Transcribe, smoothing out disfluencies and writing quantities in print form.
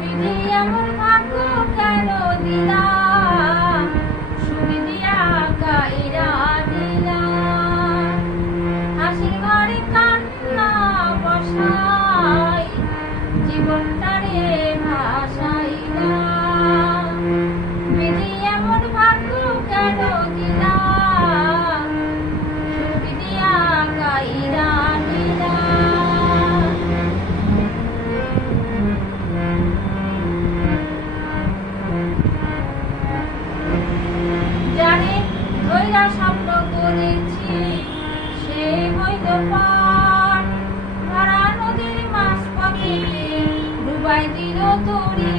বিধি আমার ভাগ্য কেন দিলা, সুখী দিয়া কাইরা দিলা। হাসির ঘরে কান্না বসাই, জীবনটারে ভাসাইলা। বিধি এমন ভাগ্য কেন দিলা, সুখী দিয়া কাইরা দিলা। জানে ধইরা স্বপ্ন করেছি, সে হইল পার। ভরা নদীর মাঝপথে ডুবাই দিল তরি।